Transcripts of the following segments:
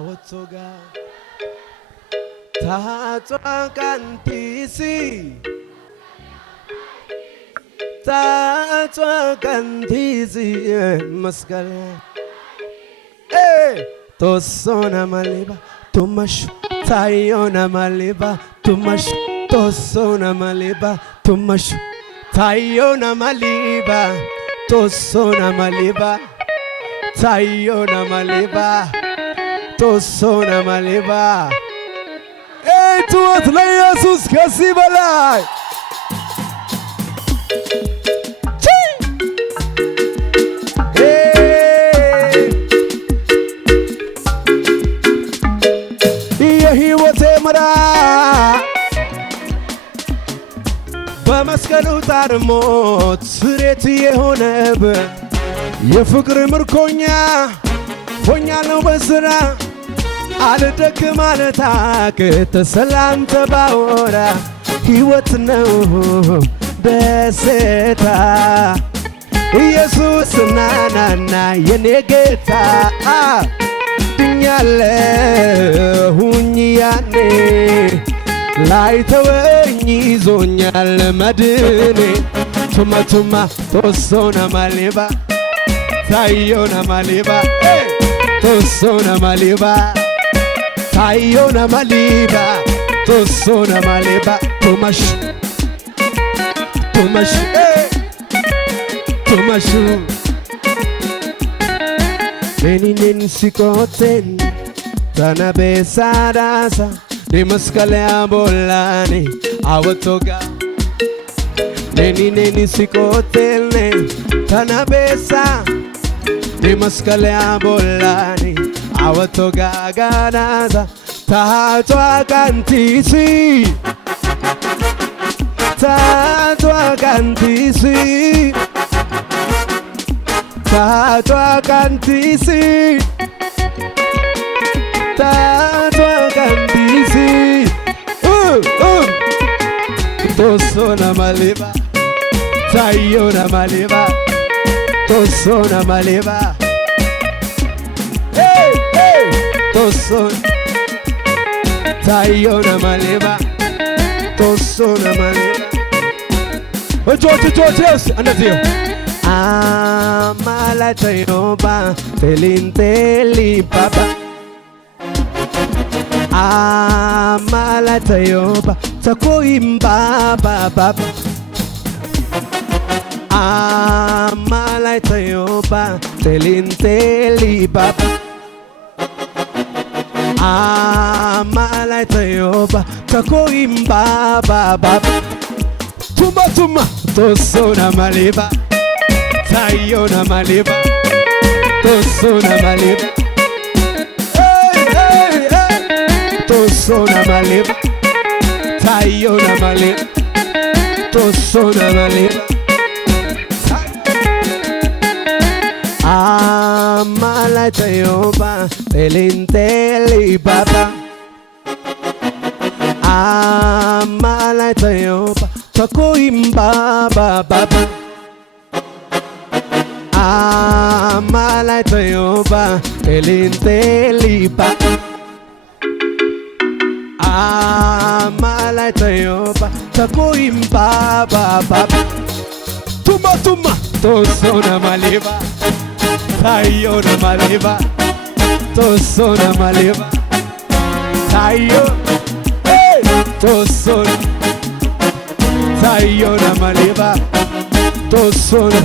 awatoga tatwa kantisi maskala tosona maliba tumash tayona maliba tumash tosona maliba tumash tayona maliba tosona maliba tayona maliba tosona maliba tuot la Jesus ከዚህ በላይ የህይወቴ ምዕራፍ በመስቀሉ ታርሞት ስሬት የሆነበት የፍቅር ምርኮኛ ሆኛለሁ በስራ አልደክም አልታክት ሰላም ተባወራ ሕይወት ነው ደስታ ኢየሱስ ናናና የኔ ጌታ ድኛለሁኝ ያኔ ላይተወኝ ይዞኛል መድኔ ቱማ ቱማ ቶሶና ማሌባ ታዮና ማሌባ ቶሶና ማሌባ ታዮና ማሌባ ቶሶና ማሌባ ቱማሽ ቱማሽ ቱማሹ Neninen sikoten tana besadasa de maskale abolani awatoga Neninen sikoten tana besa de maskale abolani awatoga ganasa tatwa kantisi tatwa kantisi tosona maliba tayona maliba tosona maliba tosona tayona maliba tosona maliba ochochochochos anazio amala tayoba telinteli papa amala tayoba takoimba baba amala tayoba telinteli papa amala tayoba takoimba baba tuma tuma tosona maliba tayona maliba tosona maliba tosona maliba tayona maliba tosona maliba amala tayoba elinteli baba amala tayoba takoimba baba amala tayoba elintelipa amala tayoba takoimba baba tuma tuma tosona maliba tayona maliba tosona maliba tayo tosona tayona maliba tosona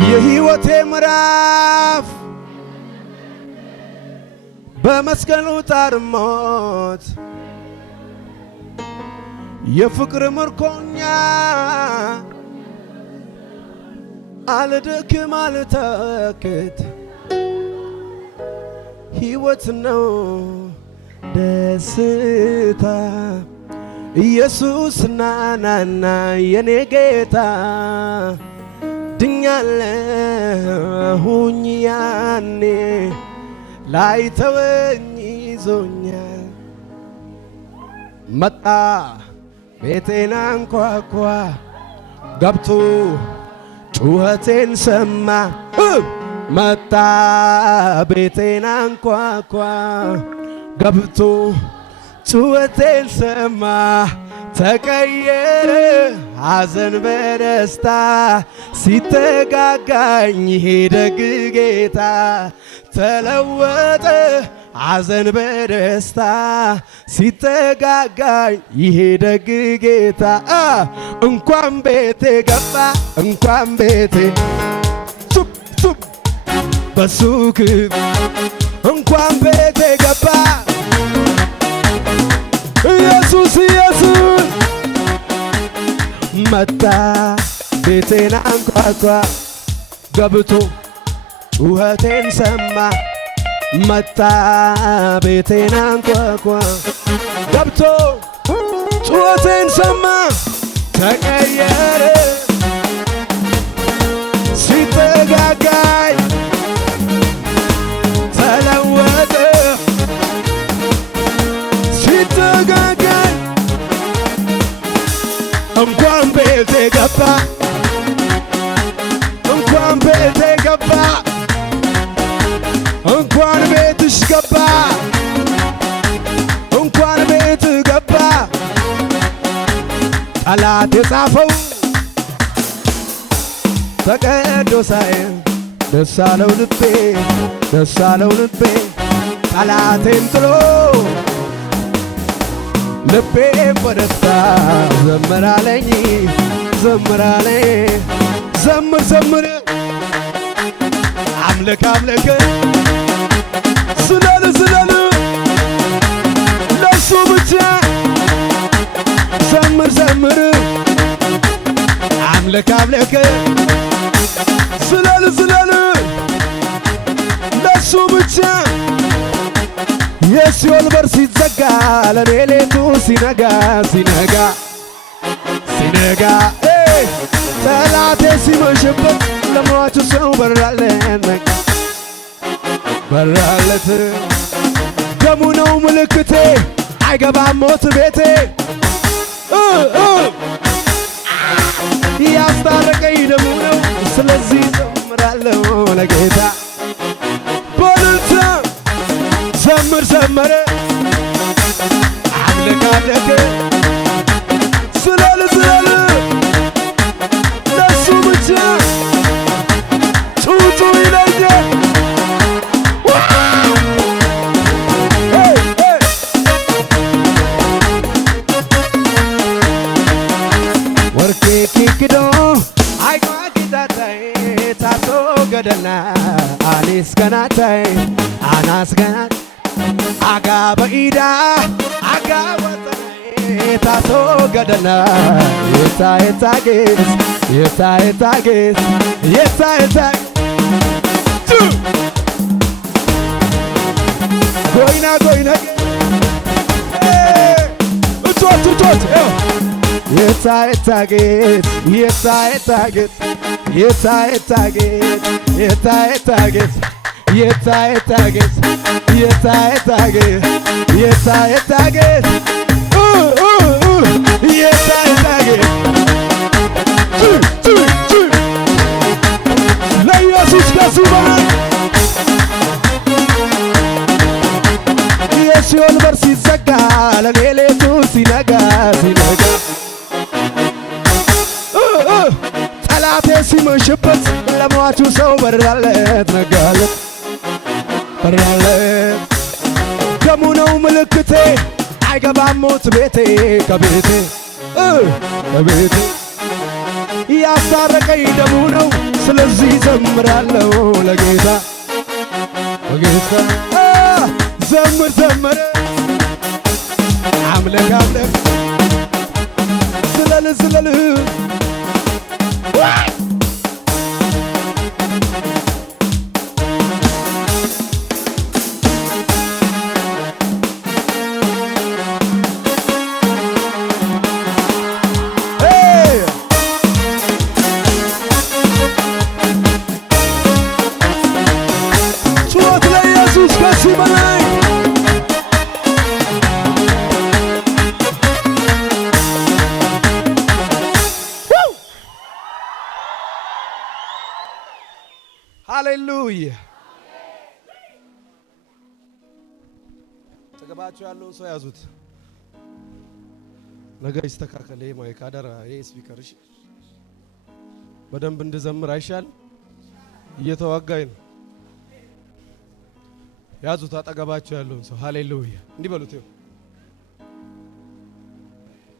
የህይወቴ ምዕራፍ በመስቀሉ ታርሞት የፍቅር ምርኮኛ አልደክም አልታክት ሕይወት ነው ደስታ ኢየሱስ ናናና የኔ ጌታ ድኛለሁኝ ያኔ ላይተወኝ ይዞኛል መጣ ቤቴን አንኳኳ ገብቶ ጩኸቴን ሰማ መጣ ቤቴን አንኳኳ ገብቶ ጩኸቴን ሰማ ተቀየረ ሐዘን በደስታ ሲተጋጋኝ ይሄ ደግ ጌታ ተለወጠ ሐዘን በደስታ ሲተጋጋኝ ይሄ ደግ ጌታ እንኳን ቤቴ ገባ እንኳን ቤቴ በሱ ክብር እንኳን ቤቴ ገባ ኢየሱስ ኢየሱስ መጣ ቤቴን አንኳኳ ገብቶ ጩኸቴን ሰማ መጣ ቤቴን አንኳኳ ገብቶ ጩኸቴን ሰማ ተቀየረ ሲተጋጋኝ ተለወጠ ሲተጋጋኝ እንኳን ቤቴ ገባ እንኳን ቤቴ ገባ እንኳን ቤትሽ ገባ እንኳን ቤት ገባ ጠላት የጻፈው ተቀዶ ሳይ ደስ አለው ልቤ ደስ አለው ልቤ ጠላቴን ጥሎ ልቤ በደስታ ዘምራለኝ ዘምራለኝ ዘምር ዘምር አምልክ አምልክ ስለል ስለል ለሱ ብቻ ዘምር ዘምር አምልክ አምልክ ስለል ስለል ለሱ ብቻ የሲኦል በር ሲዘጋ ለኔ ሌቱ ሲነጋ ሲነጋ ሲነጋ ጠላቴ ሲመሽበት ለሟቹ ሰው በራለት በራለት ደሙ ነው ምልክቴ አይገባም ሞት ቤቴ ያስታረቀኝ ደሙ ነው ስለዚህ ዘምራለሁ ለጌታ በልልታ ዘምር ዘመረ አምልክ አምልክ ስለል ስለል ለሱ ብቻ ጩጩ ይለኛል ወርቄ ኪክዶ አይቋ ጊታታይ ታቶ ገደና አኒስ ገናታይ አናስ ገናት አጋ በኢዳ አጋ ወጠናይ ታቶ ገደና የታ የታጌስ የታ የታጌስ የታ የታ ጎይና ጎይና እቶት እቶት የታ የታጌስ የታ የታጌስ የታ የታጌስ የታ የታጌስ የታ የታጌስ የታ የታጌስ የታ የታጌስ የታ የታጌስ ለኢየሱስ ከሱ በላይ የሲኦል በር ሲዘጋ ለኔ ሌቱ ሲነጋ ሲነጋ ጠላቴ ሲመሽበት ለሟቹ ሰው በራለት ነጋለት በራለት ደሙ ነው ምልክቴ አይገባም ሞት ቤቴ ከቤቴ ከቤቴ ያስታረቀኝ ደሙ ነው ስለዚህ ዘምራለሁ ለጌታ ለጌታ ዘምር ዘምር አምልክ አምልክ ስለል ስለል ጩኸት ለኢየሱስ ከዚህ በላይ ሃሌሉያ። ተገባችሁ ያለውን ሰው ያዙት። ነገ ይስተካከል። ይሄ ማይክ አደራ፣ ይሄ ስፒከር እሺ፣ በደንብ እንድዘምር አይሻል? እየተዋጋኝ ነው። ያዙት አጠገባችሁ ያለውን ሰው ሃሌሉያ እንዲህ በሉት። ይኸው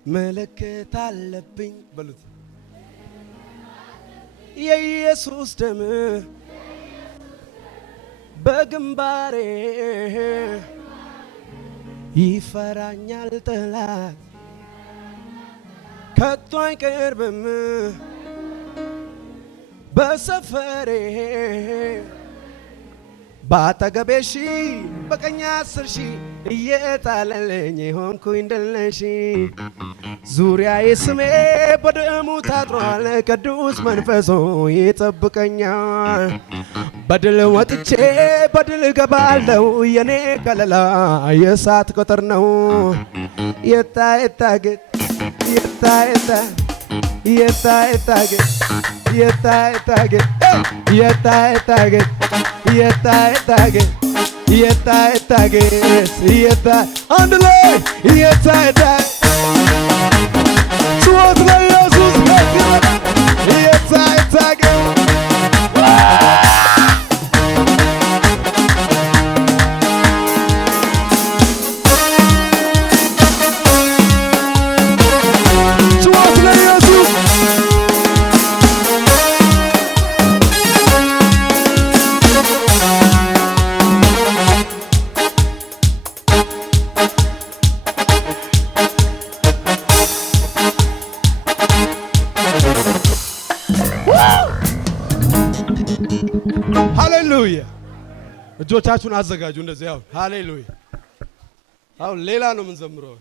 ምልክት አለብኝ በሉት። የኢየሱስ ደም በግንባሬ ይፈራኛል ጠላት ከቶ አይቀርብም በሰፈሬ ባጠገቤ ሺህ በቀኝ 10,000 እየጣለልኝ ሆንኩኝ ድል ነሽ። ዙሪያዬ ስሜ በደሙ ታጥሯል ቅዱስ መንፈሱ ይጠብቀኛል። በድል ወጥቼ በድል ገባለው የኔ ከለላ የእሳት ቁጥር ነው። የታየታገት የታየታገት የታየታገት የታየታገት የታየታገት የታየታገት የታየታገት የታ አንድ ላይ የታየታገት ጩኸት ለኢየሱስ የታየታገት ሃሌሉያ። እጆቻችሁን አዘጋጁ እንደዚህ። ያው ሃሌሉያ። አሁን ሌላ ነው የምንዘምረው።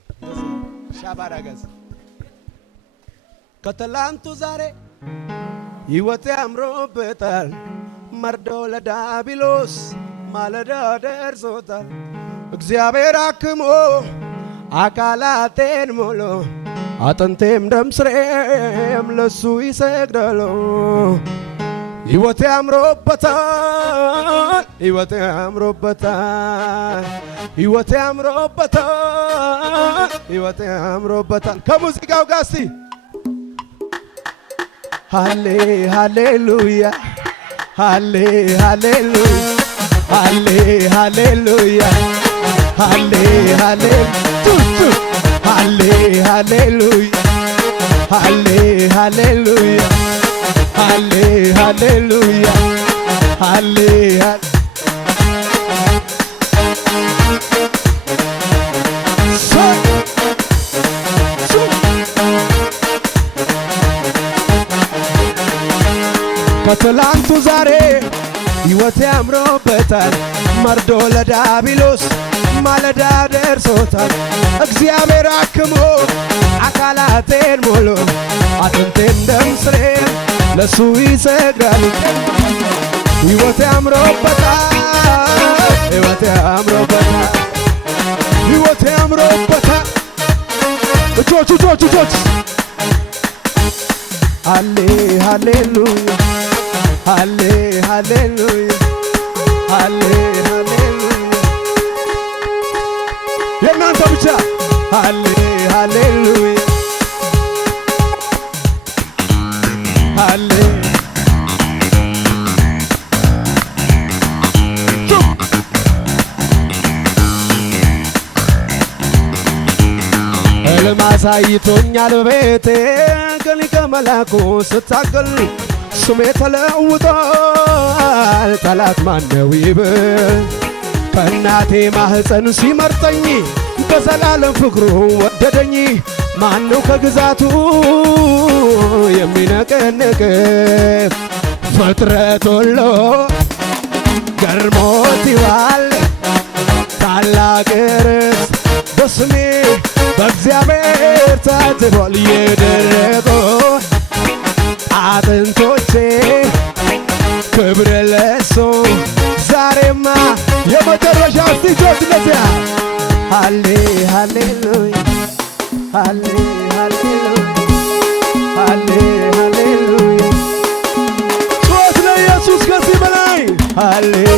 ሻባራጋዝ ከትላንቱ ዛሬ ሕይወቴ አምሮበታል። መርዶ ለዳቢሎስ ማለዳ ደርሶታል። እግዚአብሔር አክሞ አካላቴን ሞሎ አጥንቴም ደም ስሬም ለሱ ይሰግዳሉ። ሕይወቴ አምሮበታል፣ ሕይወቴ አምሮበታል፣ ሕይወቴ አምሮበታል፣ ሕይወቴ አምሮበታል። ከሙዚቃው ጋር እስቲ ሃሌ ሃሌሉያ ሃሌ ሃሌሉያ ሃሌ ሃሌሉያ ሃሌ ሃሌ ቱቱ ሃሌ ሃሌሉያ ሃሌ ሃሌሉያ ሃሌ ሃሌሉያ ሃሌ ከትላንቱ ዛሬ ሕይወቴ አምሮበታል። መርዶ ለዳቢሎስ ማለዳ ደርሶታል። እግዚአብሔር አክሞ አካላቴን ሞሎ አጥንቴን ደም ስሬን ለሱ ይሰግዳሉ። ሕይወቴ አምሮበታል፣ ሕይወቴ አምሮበታል፣ ሕይወቴ አምሮበታል። እጆች እጆች እጆች ሃሌ ሃሌሉያ ሃሌ ሃሌሉያ ሃሌ ሃሌሉያ የእናንተ ብቻ ሃሌ ሃሌሉያ ሃሌ ሕልም አሳይቶኛል ቤቴ ግን ከመላኩ ስታገል ስሜ ተለውጧል። ጠላት ማነው ይብል ከእናቴ ማህፀን ሲመርጠኝ በዘላለም ፍቅሩ ወደደኝ። ማነው ከግዛቱ የሚነቀንቅ ፍጥረት ሁሉ ገርሞት ይዋል። ታላቅ ርስት በስሜ በእግዚአብሔር ታትሟል። የደረቁ አጥንቶቼ ክብር ለሱ ዛሬማ የመጨረሻ ስቲጆች ነዚያ ሃሌ ሃሌሉያ ሃሌ ሃሌሉያ ሃሌ ሃሌሉያ ጩኸት ለኢየሱስ ከዚህ በላይ ሃሌሉያ